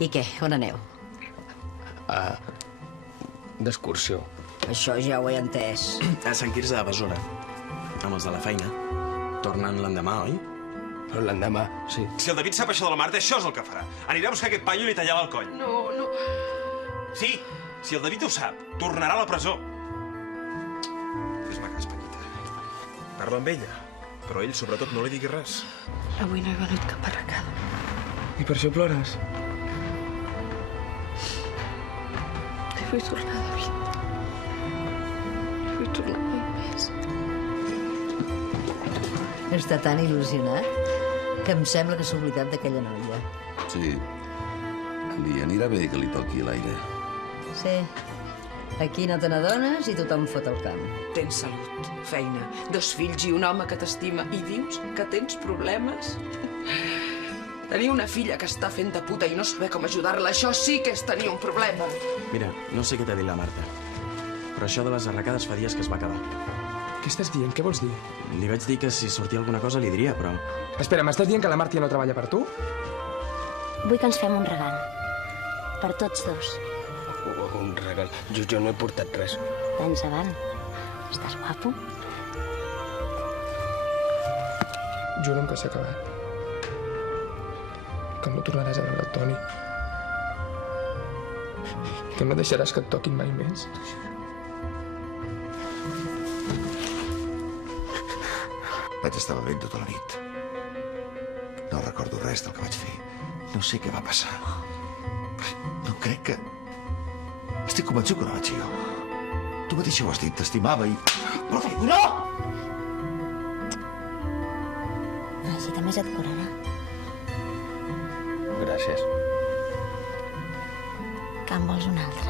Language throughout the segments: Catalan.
I què? On aneu? D'excursió. Això ja ho he entès. A Sant Quirze de Besora, amb els de la feina. Tornen l'endemà, oi? Però l'endemà, sí. Si el David sap això de la Marta, això és el que farà. Anirà a buscar aquest paio i li tallarà el coll. No. Sí, si el David ho sap, tornarà a la presó. Fes-me cas, Paquita. Parla amb ella, però ell, sobretot, no li digui res. Avui no he venut cap arracada. I per això plores? Vull tornar, David. Vull tornar mai més. Està tan il·lusionat que em sembla que s'ha oblidat d'aquella noia. Sí. Li anirà bé que li toqui l'aire. Sí. Aquí no te n'adones i tothom fot el camp. Tens salut, feina, 2 fills i un home que t'estima. I dius que tens problemes? Tenir una filla que està fent de puta i no saber com ajudar-la, això sí que és tenir un problema. Mira, no sé què t'ha dit la Marta, però això de les arracades fa dies que es va acabar. Què estàs dient? Què vols dir? Li vaig dir que si sortia alguna cosa li diria, però... Espera, m'estàs dient que la Marta ja no treballa per tu? Vull que ens fem un regal. Per tots dos. Un regal. Jo no he portat res. Tens avant. Estàs guapo. Jura'm que s'ha acabat. Que no tornaràs a veure el Toni. Que no deixaràs que et toquin mai més. Vaig estar bevent tota la nit. No recordo res del que vaig fer. No sé què va passar. No crec que... Estic convençut que no vaig ser jo. Tu mateixa ho has dit, t'estimava i... Però figura! No, així també et curarà. Gràcies. Que en vols un altre.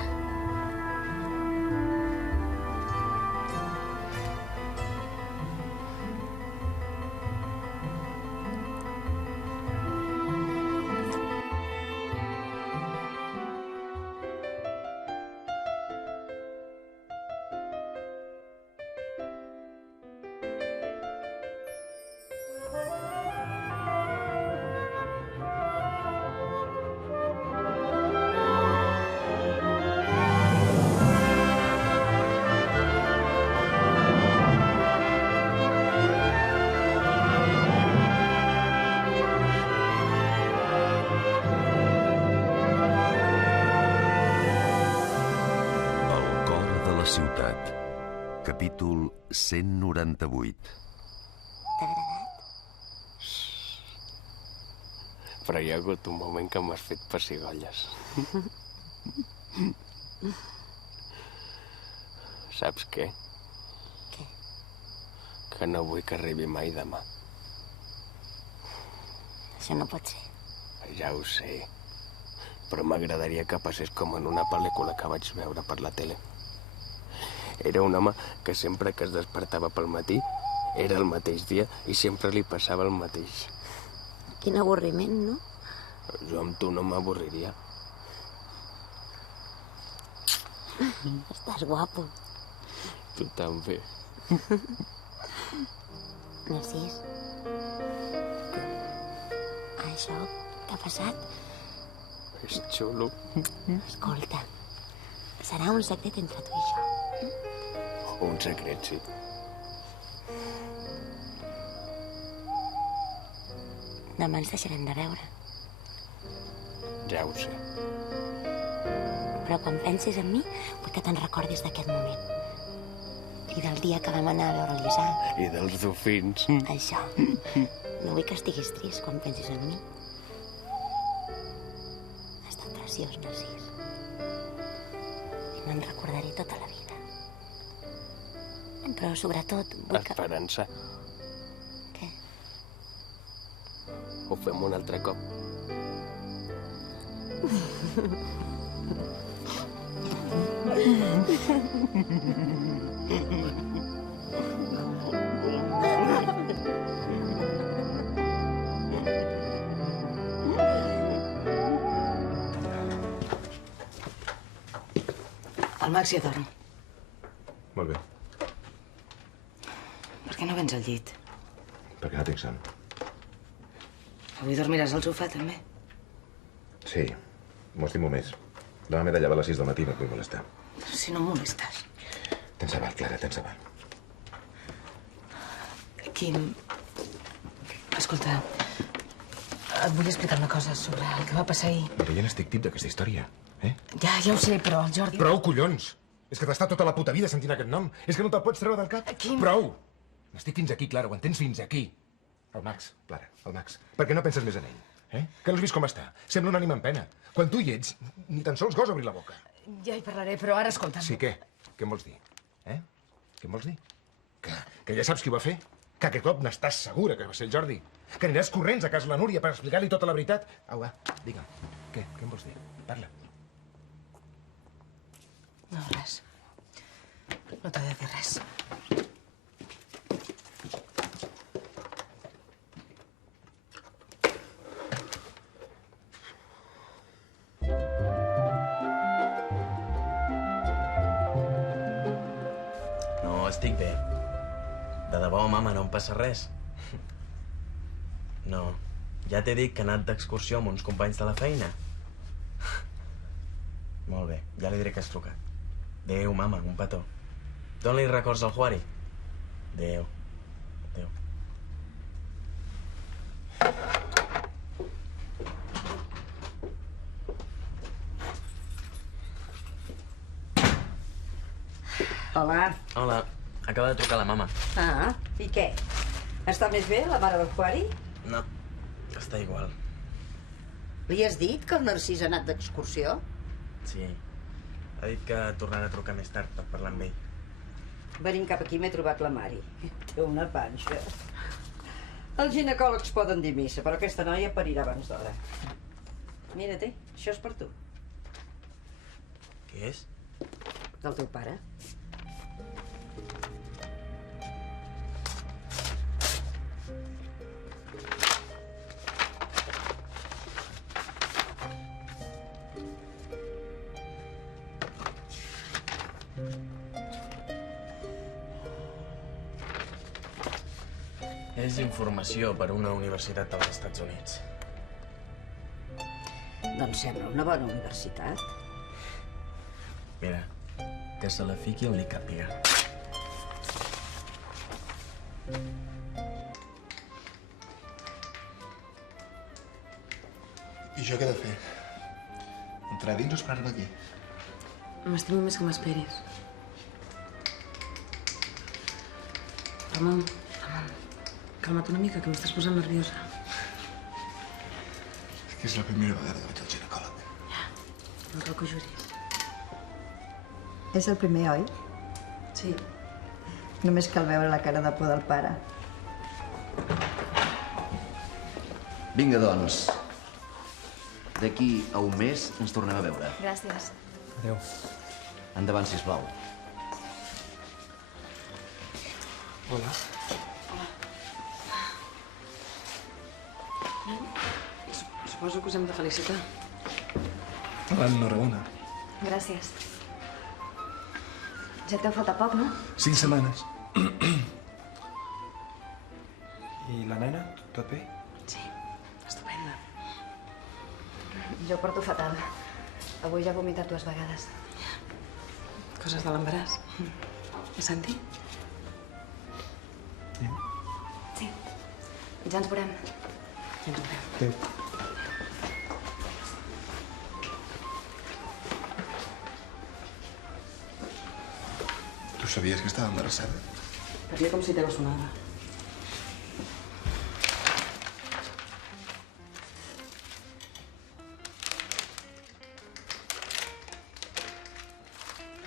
Ciutat. Capítol 198. T'ha agradat? Però hi ha hagut un moment que m'has fet pessigolles. Saps què? Què? Que no vull que arribi mai demà. Això no pot ser. Ja ho sé. Però m'agradaria que passés com en una pel·lícula que vaig veure per la tele. Era un home que sempre que es despertava pel matí era el mateix dia i sempre li passava el mateix. Quin avorriment, no? Jo amb tu no m'avorriria. Estàs guapo. Tu també. Narcís. Això que ha passat? És xulo. Escolta, serà un secret entre tu i jo. Un secret, sí. Demà ens deixarem de veure. Ja ho sé. Però quan pensis en mi, vull que te'n recordis d'aquest moment. I del dia que vam anar a veure el Llisà. I dels dofins. Això. No vull que estiguis trist quan pensis en mi. Ha estat preciós, Narcís. I me'n recordaré tota la vida. Però sobretot vull que... Esperança. Què? Ho fem un altre cop. El Max ja dorm. Molt bé. Per què no vens al llit? Perquè no tinc son. Avui dormiràs al sofà, també? Sí, M'ho estimo més. Demà m'he de llevar a les 6 del matí, no et vull molestar. Si no em molestes. Tens aval, Clara, tens aval. Quim, escolta, et vull explicar una cosa sobre el que va passar ahir. Però ja n'estic tip d'aquesta història, eh? Ja ho sé, però el Jordi... Prou, collons! És que t'està tota la puta vida sentint aquest nom. És que no te'l pots treure del cap. Quim... Prou! N'estic fins aquí, Clara, ho entens? Fins aquí. El Max, Clara, el Max. Per què no penses més en ell? Eh? Que no has vist com està? Sembla un ànima en pena. Quan tu hi ets, ni tan sols gosa obrir la boca. Ja hi parlaré, però ara escolta'm. Sí, què? Què em vols dir? Eh? Què em vols dir? Que ja saps qui ho va fer? Que aquest cop n'estàs segura que va ser el Jordi? Que aniràs corrents a casa la Núria per explicar-li tota la veritat? Au, va, digue'm. Què em vols dir? Parla. No, res. No t'he de dir res. No, estic bé. De debò, mama, no em passa res. No, ja t'he dit que he anat d'excursió amb uns companys de la feina. Molt bé, ja li diré que has trucat. Adéu, mama, un petó. Dóna-li records al Juari. Adéu. Adéu. Hola. Hola, acaba de trucar la mama. Ah, i què? Està més bé, la mare del Juari? No, està igual. Li has dit que el Narcís ha anat d'excursió? Sí. Ha dit que tornarà a trucar més tard per parlar amb ell. Venint cap aquí m'he trobat la Mari. Té una panxa. Els ginecòlegs poden dir missa, però aquesta noia parirà abans d'hora. Mira-te, això és per tu. Què és? Del teu pare. És informació per a una universitat dels Estats Units. Doncs sembla una bona universitat. Mira, que se la fiqui on li càpiga. I jo què he de fer? Entrar a dins o esperar-me aquí? M'estimo més que m'esperis. Ramon, calma't una mica, que m'estàs posant nerviosa. És que és la primera vegada que vaig al ginecòleg. No cal que ho juris. És el primer, oi? Sí. Només cal veure la cara de por del pare. Vinga, doncs. D'aquí a un mes ens tornem a veure. Gràcies. Adéu. Endavant, sisplau. Hola. Suposo que us hem de felicitar. Enhorabona. Gràcies. Ja et deu faltar poc, no? 5 setmanes. I la nena? Tot bé? Sí, estupenda. Jo ho porto fatal. Avui ja he vomitat 2 vegades. Coses de l'embaràs. I Santi? Sí. Ja ens veurem. Ja ens veurem. Adéu. Tu sabies que estava embarassada? Parlia com si t'hagués sonada.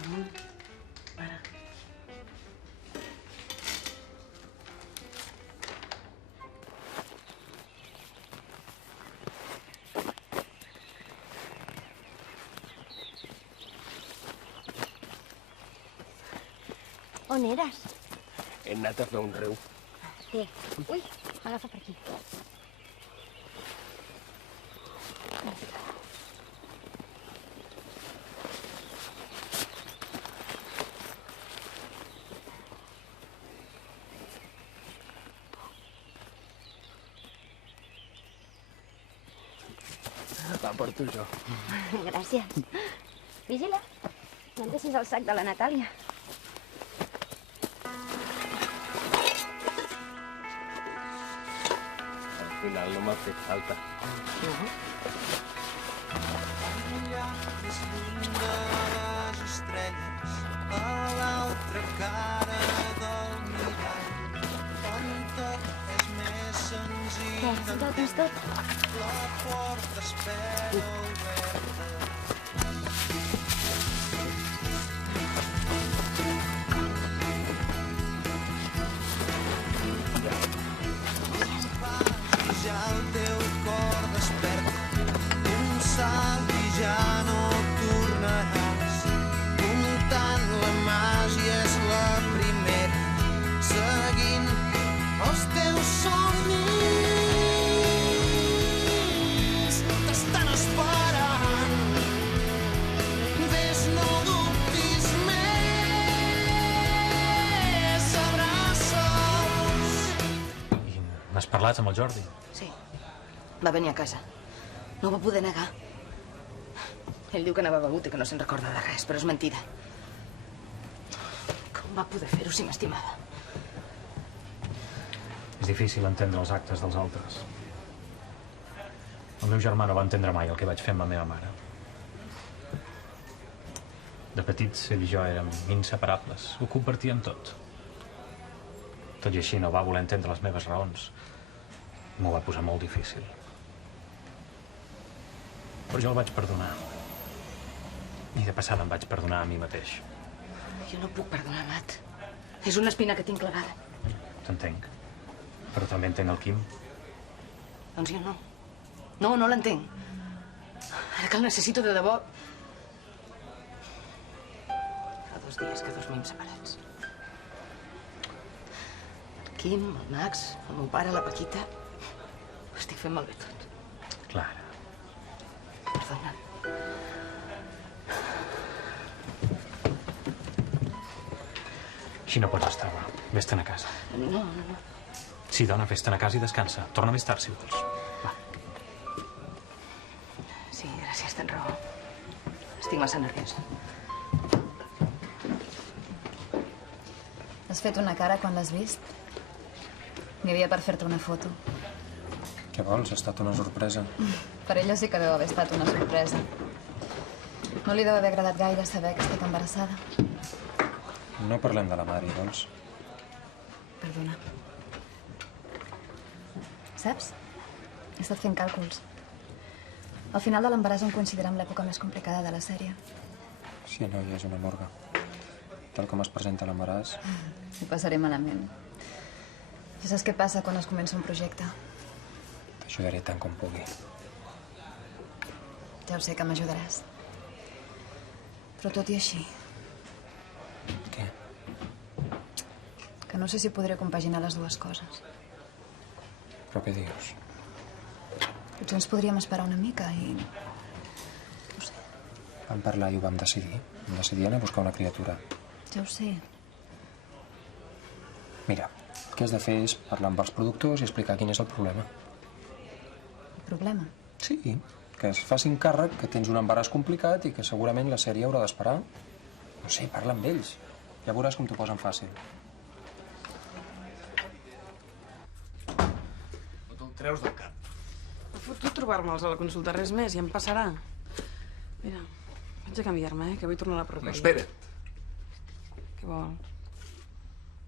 Ramon, para. On eres? He anat a fer un riu. Té. Ui, agafa per aquí. La porto jo. Gràcies. Vigila, no em deixis el sac de la Natàlia. Al final no m'ha fet falta. A l'altra cara del mirall, on tot és més senzill. Què, si tot és tot? La porta espera oberta. Ja el teu cor desperta, un salt i ja no tornaràs. Comptant la màgia és la primera, seguint els teus somnis. T'estan esperant, ves, no dubtis més, abraça'ls. N'has parlat amb el Jordi? Sí. Va venir a casa. No ho va poder negar. Ell diu que anava begut i que no se'n recorda de res, però és mentida. Com va poder fer-ho si m'estimava? És difícil entendre els actes dels altres. El meu germà no va entendre mai el que vaig fer amb la meva mare. De petits, ell i jo érem inseparables. Ho compartíem tot. Tot i així no va voler entendre les meves raons. M'ho va posar molt difícil. Però jo el vaig perdonar. I de passada em vaig perdonar a mi mateix. Jo no puc perdonar, Mat. És una espina que tinc clavada. T'entenc. Però també entenc el Quim. Doncs jo no. No l'entenc. Ara que el necessito de debò... Fa 2 dies que dormim separats. El Quim, el Max, el meu pare, la Paquita... Ho estic fent malbé tot. Clara. Perdona. Així no pots estar, va. Vés-te'n a casa. No. Sí, dona, fes-te'n a casa i descansa. Torna més tard, si vols. Sí, gràcies, tens raó. Estic massa nerviosa. Has fet una cara quan l'has vist? N'hi havia per fer-te una foto. Què vols? Ha estat una sorpresa. Per ella sí que deu haver estat una sorpresa. No li deu haver agradat gaire saber que estic embarassada. No parlem de la Mari, vols? Perdona. Saps? He estat fent càlculs. Al final de l'embaràs em considerem l'època més complicada de la sèrie. Sí, no, ja és una morga. Tal com es presenta l'embaràs... Ho passaré malament. Ja saps què passa quan es comença un projecte? T'ajudaré tant com pugui. Ja ho sé que m'ajudaràs. Però tot i així... Què? Que no sé si podré compaginar les dues coses. Però què dius? Potser ens podríem esperar una mica i... Vam parlar i ho vam decidir. Vam decidir anar a buscar una criatura. Ja ho sé. Mira, el que has de fer és parlar amb els productors i explicar quin és el problema. El problema? Sí, que es facin càrrec que tens un embaràs complicat i que segurament la sèrie haurà d'esperar. No sé, parla amb ells. Ja veuràs com t'ho posen fàcil. No te'l treus del cap. M'ha fotut trobar-me'ls a la consulta, res més, ja em passarà. Mira, vaig a canviar-me, que vull tornar a la perruqueria. No, espera't. Què vol?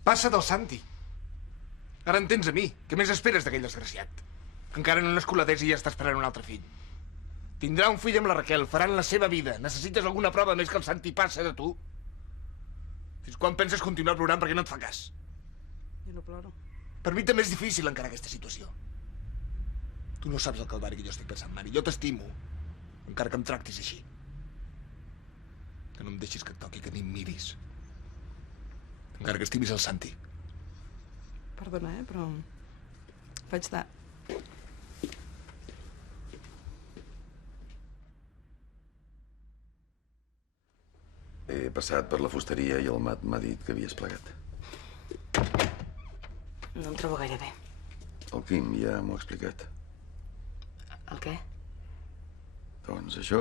Passa del Santi. Ara em tens a mi. Què més esperes d'aquell desgraciat? Que encara no n'és coladès i ja està esperant un altre fill. Tindrà un fill amb la Raquel, faran la seva vida. Necessites alguna prova més que el Santi passa de tu? Fins quan penses continuar plorant perquè no et fa cas? Jo no ploro. Per mi també és difícil encara aquesta situació. Tu no saps el calvari que jo estic passant, Mari. Jo t'estimo, encara que em tractis així. Que no em deixis que et toqui, que ni em miris. Encara que estimis el Santi. Perdona, però... faig tard. He passat per la fusteria i el Mat m'ha dit que havies plegat. No em trobo gaire bé. El Quim ja m'ho ha explicat. El què? Doncs això,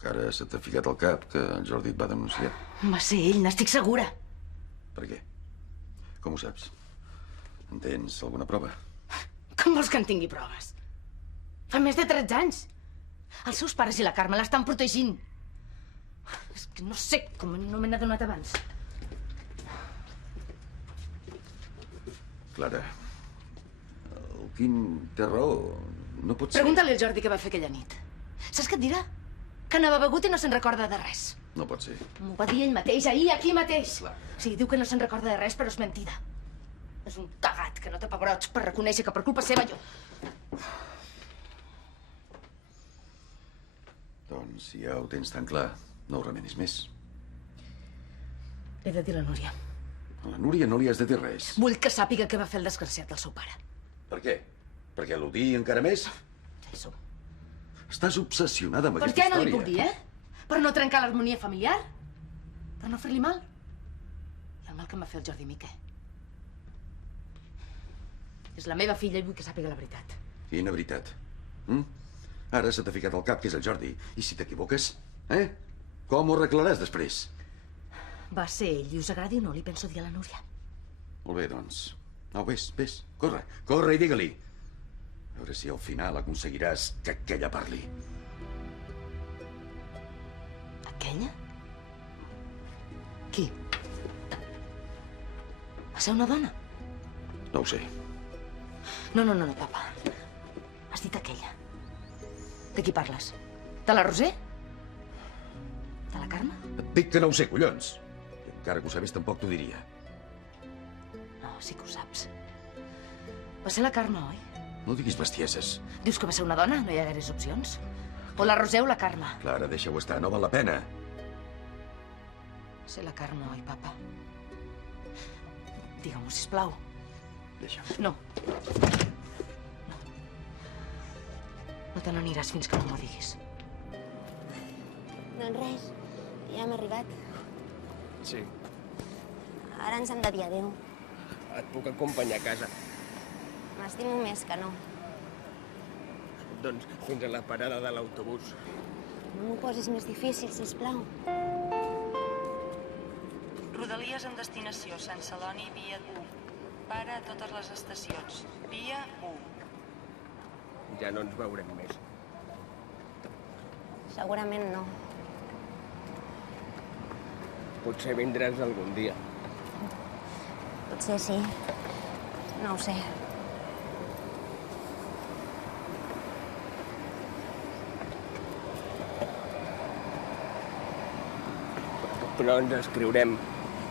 que ara se t'ha ficat al cap que el Jordi et va denunciar. Va ser ell, n'estic segura. Per què? Com ho saps? En tens alguna prova? Com vols que en tingui proves? Fa més de 13 anys. Els seus pares i la Carme l'estan protegint. És que no sé com no me n'he adonat abans. Clara, el Quim té raó. No pot ser... Pregunta-li al Jordi què va fer aquella nit. Saps què et dirà? Que anava begut i no se'n recorda de res. No pot ser. M'ho va dir ell mateix, ahir, aquí mateix. Clar. Sí, diu que no se'n recorda de res, però és mentida. És un cagat que no té pebrots per reconèixer que per culpa seva jo... Doncs si ja ho tens tan clar, no ho remenis més. He de dir a la Núria. A la Núria no li has de dir res. Vull que sàpiga què va fer el desgraciat del seu pare. Per què? Perquè l'odii encara més? Ja hi som. Estàs obsessionada amb Per aquesta què història. no li puc dir, Per no trencar l'harmonia familiar? Per no fer-li mal? I el mal que em va fer el Jordi Miquel. És la meva filla i vull que sàpiga la veritat. Quina veritat? Ara se t'ha ficat al cap que és el Jordi. I si t'equivoques, com ho arreglaràs després? Va ser ell, i us agradi o no, li penso dir a la Núria. Molt bé, doncs. No, vés. Corre, corre i digue-li. A veure si al final aconseguiràs que aquella parli. Aquella? Qui? Va ser una dona? No ho sé. No, papa. Has dit aquella. De qui parles? De la Roser? De la Carme? Et dic que no ho sé, collons. I encara que ho sabés, tampoc t'ho diria. No, sí que ho saps. Va ser la Carme, oi? No diguis bestieses. Dius que va ser una dona? No hi ha gaires opcions. O la Roser o la Carme. Clara, deixa-ho estar, no val la pena. Va ser la Carme, oi, papa? Digue-m'ho, sisplau. Deixa'm. No. No te n'aniràs fins que no m'ho diguis. Doncs res, ja hem arribat. Sí. Ara ens hem de dir adéu. Et puc acompanyar a casa. M'estimo més que no. Doncs fins a la parada de l'autobús. No m'ho posis més difícil, sisplau. Rodalies amb destinació Sant Celoni, via 1. Para a totes les estacions. Via 1. Ja no ens veurem més. Segurament no. Potser vindràs algun dia. Potser sí. No ho sé. Però ens escriurem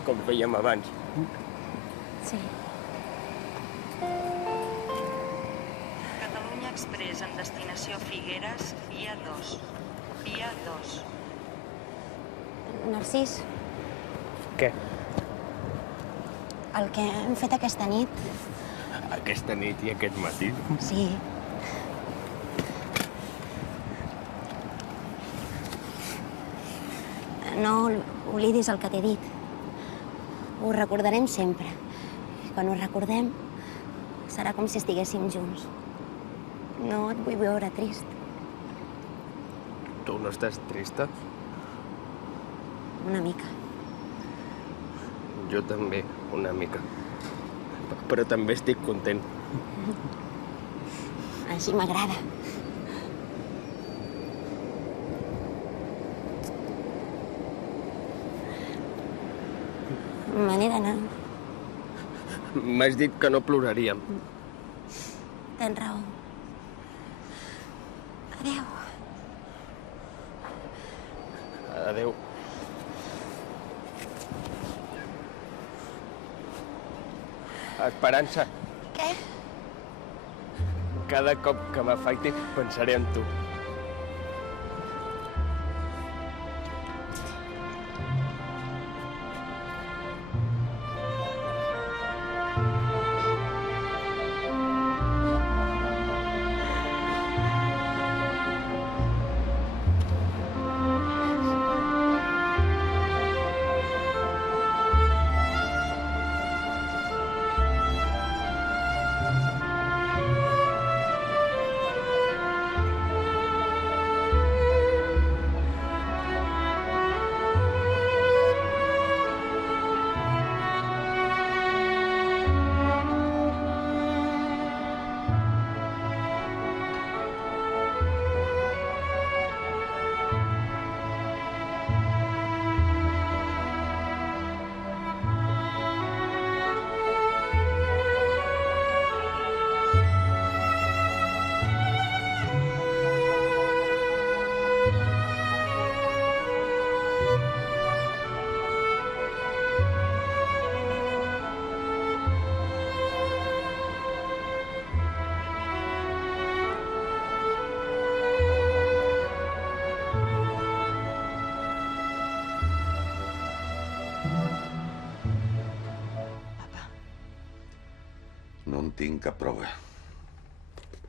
com fèiem abans. Sí. Catalunya Express amb destinació Figueres, via 2. Via 2. Narcís, Què? el que hem fet aquesta nit... Aquesta nit i aquest matí? Sí. No oblidis el que t'he dit. Ho recordarem sempre. I quan ho recordem, serà com si estiguéssim junts. No et vull veure trist. Tu no estàs trista? Una mica. Jo també, una mica. Però també estic content. Així m'agrada. Me n'he d'anar. M'has dit que no ploraríem. Tens raó. Adéu. Adéu. Esperança. Què? Cada cop que m'afaiti pensaré en tu. tinc cap prova.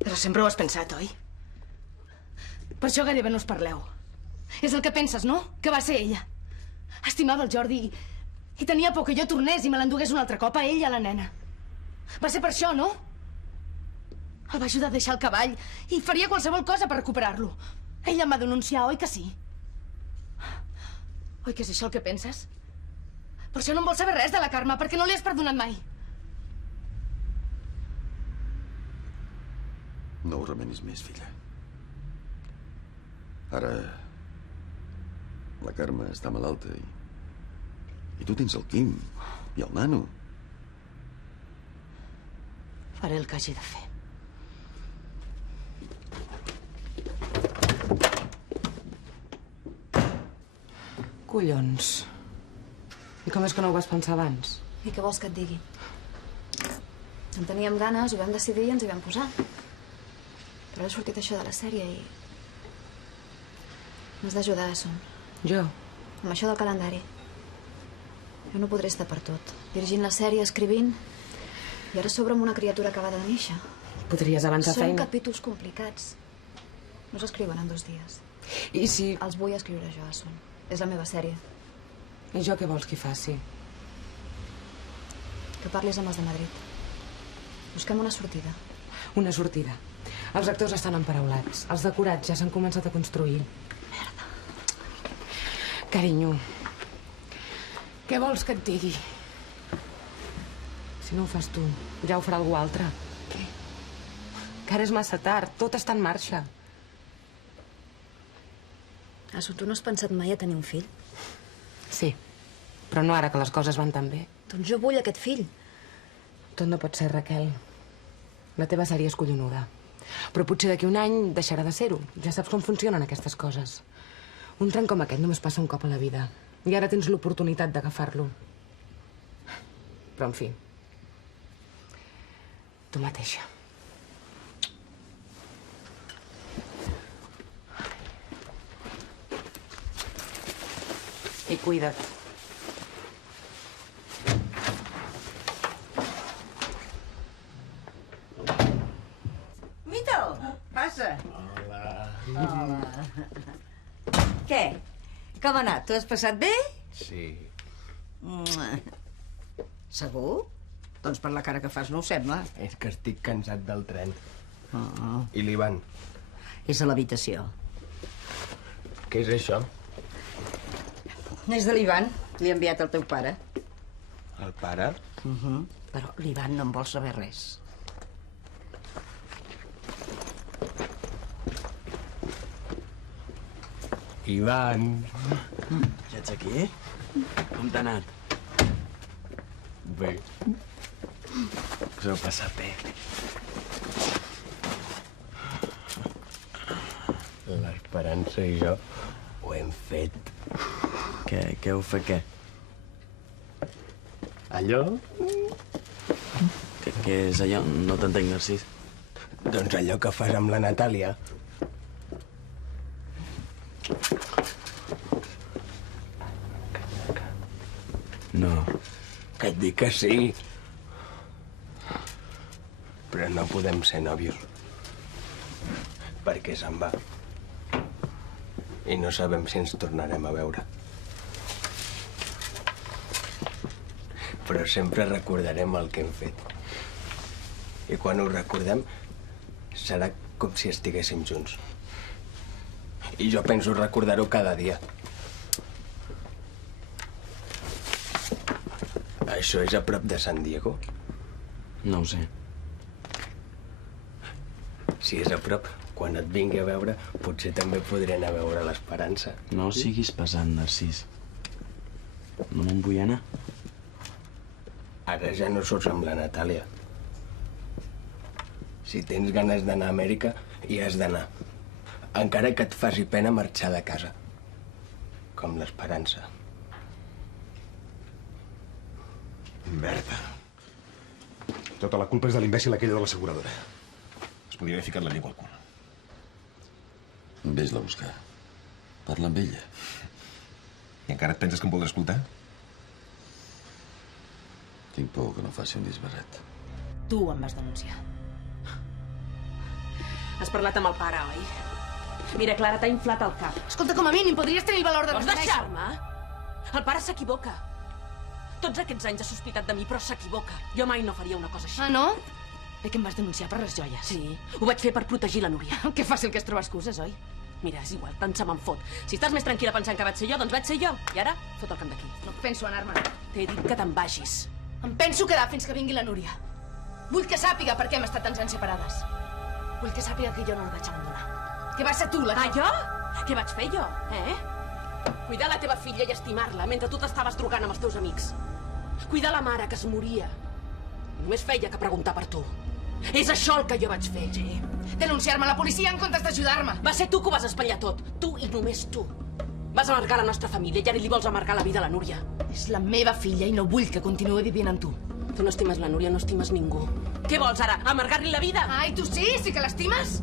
Però sempre ho has pensat, oi? Per això gairebé no us parleu. És el que penses, no? Que va ser ella. Estimava el Jordi i tenia por que jo tornés i me l'endugués un altre cop a ell i a la nena. Va ser per això, no? El va ajudar a deixar el cavall i faria qualsevol cosa per recuperar-lo. Ella em va denunciar, oi que sí? Oi que és això el que penses? Per això no en vols saber res de la Carme, perquè no li has perdonat mai. No ho remenis més, filla. Ara... la Carme està malalta i tu tens el Quim i el nano. Faré el que hagi de fer. Collons. I com és que no ho vas pensar abans? I què vols que et digui? En teníem ganes, ho vam decidir i ens hi vam posar. Però ha sortit això de la sèrie i... m'has d'ajudar, Son. Jo? Amb això del calendari. Jo no podré estar per tot. Dirigint la sèrie, escrivint... I ara a sobre amb una criatura acabada de néixer. Podries avançar Són feina. capítols complicats. No s'escriuen en 2 dies. I si... Els vull escriure jo, Son. És la meva sèrie. I jo què vols que hi faci? Que parlis amb els de Madrid. Busquem una sortida. Una sortida. Els actors estan emparaulats. Els decorats ja s'han començat a construir. Merda. Carinyo, què vols que et digui? Si no ho fas tu, ja ho farà algú altre. Què? Que ara és massa tard, tot està en marxa. Asu, tu no has pensat mai a tenir un fill? Sí, però no ara que les coses van tan bé. Doncs jo vull aquest fill. Tot no pot ser, Raquel. La teva sèrie és collonuda. Però potser d'aquí un any deixarà de ser-ho. Ja saps com funcionen aquestes coses. Un tren com aquest només passa un cop a la vida. I ara tens l'oportunitat d'agafar-lo. Però, en fi, tu mateixa. I cuida't. Mito, passa. Hola. Què? Com ha anat? T'ho has passat bé? Sí. Segur? Doncs per la cara que fas no ho sembla. És que estic cansat del tren. Oh. I l'Ivan? És a l'habitació. Què és això? És de l'Ivan. Li ha enviat el teu pare. El pare? Però l'Ivan no en vol saber res. Ivan. Ja ets aquí? Com t'ha anat? Bé. Us heu passat bé. L'Esperança i jo ho hem fet. Què heu fet, què? Allò? Què és allò? No t'entenc, Narcís. Doncs allò que fas amb la Natàlia. No. Que et dic que sí. Però no podem ser nòvios. Perquè se'n va. I no sabem si ens tornarem a veure. Però sempre recordarem el que hem fet. I quan ho recordem, serà com si estiguéssim junts. I jo penso recordar-ho cada dia. Això és a prop de San Diego? No ho sé. Si és a prop, quan et vingui a veure, potser també podré anar a veure l'Esperança. No siguis pesant, Narcís. No me'n vull anar. Ara ja no surts amb la Natàlia. Si tens ganes d'anar a Amèrica, hi has d'anar. Encara que et faci pena marxar de casa. Com l'Esperança. Merda. Tota la culpa és de l'imbècil aquella de l'asseguradora. Es podia haver ficat la llengua al cul. Vés-la a buscar. Parla amb ella. I encara et penses que em voldrà escoltar? Tinc por que no faci un disbarret. Tu em vas denunciar. Has parlat amb el pare, oi? Mira, Clara, t'ha inflat el cap. Escolta, com a mínim podries tenir el valor de Vols reconèixer. deixar-me? El pare s'equivoca. Tots aquests anys ha sospitat de mi, però s'equivoca. Jo mai no faria una cosa així. Ah, no? Bé que em vas denunciar per les joies. Sí, ho vaig fer per protegir la Núria. Que fàcil que es troba excuses, oi? Mira, és igual, tant se me'n fot. Si estàs més tranquil·la pensant que vaig ser jo, doncs vaig ser jo. I ara, fot el camp d'aquí. No penso anar-me'n. T'he dit que te'n vagis. Em penso quedar fins que vingui la Núria. Vull que sàpiga per què hem estat tants anys separades. Vull que sàpiga que jo no la vaig abandonar. Que va ser tu la que... Ah, jo? Què vaig fer jo, Cuidar la teva filla i estimar-la mentre tu t'estaves drogant amb els teus amics. Cuidar la mare que es moria. Només feia que preguntar per tu. És això el que jo vaig fer. Sí. Denunciar-me a la policia en comptes d'ajudar-me. Va ser tu que ho vas espatllar tot. Tu i només tu. Vas amargar la nostra família i ara li vols amargar la vida a la Núria. És la meva filla i no vull que continuï vivint amb tu. Tu no estimes la Núria, no estimes ningú. Què vols ara, amargar-li la vida? Ai, tu sí? Sí que l'estimes?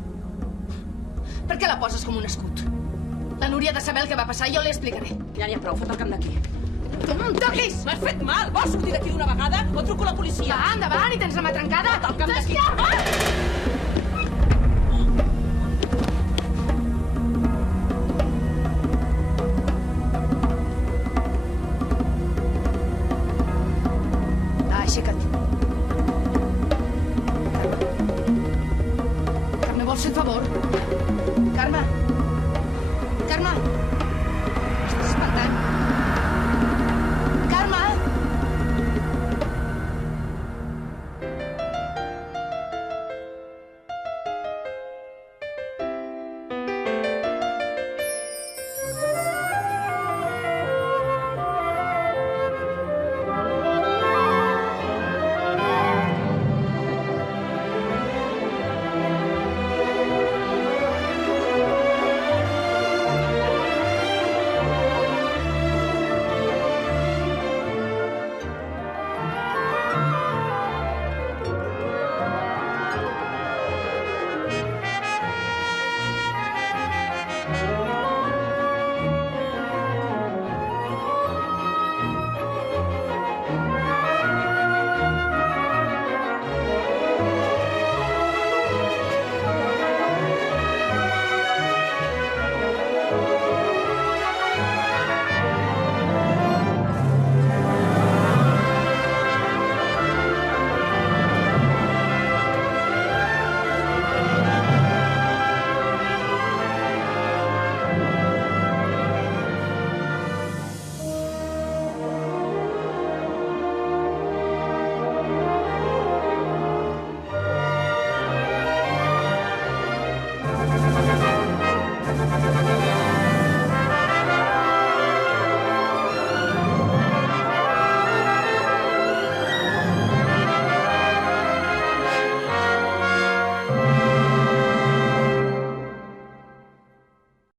Per què la poses com un escut? La Núria ha de saber el que va passar i jo li explicaré. Ja n'hi ha prou, fot el camp d'aquí. Tu no em toquis! M'has fet mal! Vols sortir d'aquí d'una vegada o truco a la policia? Va, endavant, i tens la mà trencada! Fot el camp d'aquí! Va, aixeca't. Carme, vols fer el favor? Carme! Carme!